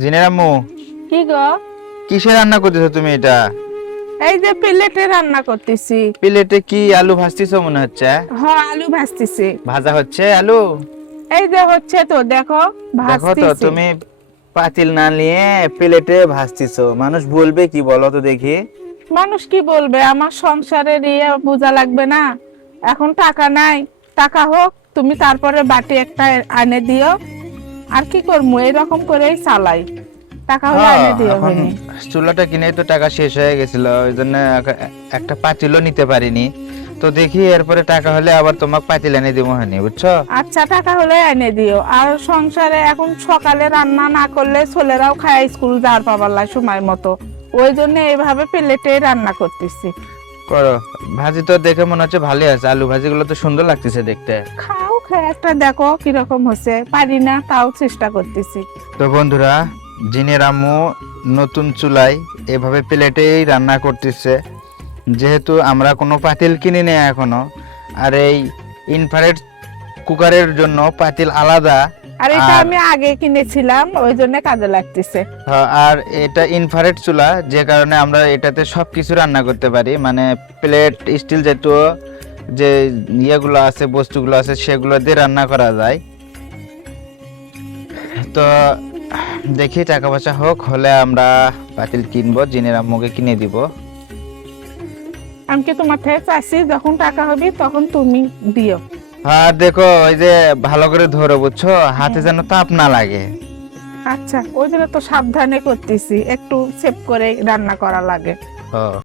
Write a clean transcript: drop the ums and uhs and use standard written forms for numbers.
জিনের আম্মু, কি গো? কিসে রান্না করতেছো তুমি এটা? এই যে প্লেটে রান্না করতেছি। প্লেটে কি আলু ভাজতেছো মনে হচ্ছে? হ্যাঁ, আলু ভাজতেছি। ভাজা হচ্ছে আলু? এই যে হচ্ছে তো, দেখো দেখো তো ভাজতেছি। তুমি পাতিল না নিয়ে প্লেটে ভাজতেছো, মানুষ বলবে কি বলো তো দেখি? মানুষ কি বলবে? আমার সংসারের ইয়ে বোঝা লাগবে না? এখন টাকা নাই, টাকা হোক, তুমি তারপরে বাটি একটা এনে দিও। আর কি করবো, এইরকম করেই চালাই। টাকা হলে হ্যাঁ, এনে দিও এখন হইনি। চুলাটা কিনে তো টাকা শেষ হয়ে গেছিল, ওই জন্য একটা পাতিলও নিতে পারিনি। তো দেখি এরপরে টাকা হলে আবার তোমাকে পাতিল এনে দিব হানি, বুঝছো? আচ্ছা, টাকা হলে এনে দিও। আর সংসারে এখন সকালে রান্না না করলে ছেলেরাও খায় স্কুল যাওয়ার পাবার লাই সময় মতো। ওই জন্য এইভাবে প্লেটে রান্না করতেছি। করো। ভাজি তো দেখে মনে হচ্ছে ভালোই আছে, আলু ভাজিগুলো তো সুন্দর লাগতেছে দেখতে। খাও, খেয়ে একটা দেখো কিরকম হচ্ছে। পারি না, তাও চেষ্টা করতেছি। তো বন্ধুরা, জিনের আম্মু নতুন চুলায় এভাবে প্লেটেই রান্না করতেছে। যেহেতু আমরা কোনো পাতিল কিনি না এখনো, আর এই ইনফ্রারেড কুকারের জন্য পাতিল আলাদা। আর এটা আর আমি আগে কিনেছিলাম, ওই জন্য কাজে লাগতেছে। আর এটা ইনফ্রারেড চুলা, যে কারণে আমরা এটাতে সব কিছু রান্না করতে পারি, মানে প্লেট স্টিল জাতীয় যে ইয়েগুলো আছে, বস্তুগুলো আছে, সেগুলো দিয়ে রান্না করা যায়। তো দেখি টাকা পয়সা হোক, হলে আমরা পাতিল কিনবো, জিনের আম্মুকে কিনে দিব। আমি কি তোমার থেকে চাইছি, যখন টাকা হবে তখন তুমি দিও। আর দেখো ওই যে ভালো করে ধরো, বুঝছো, হাতে যেন তাপ না লাগে। আচ্ছা, ওই জন্য তো সাবধানে করতেছি, একটু সেভ করে রান্না করা লাগে। ও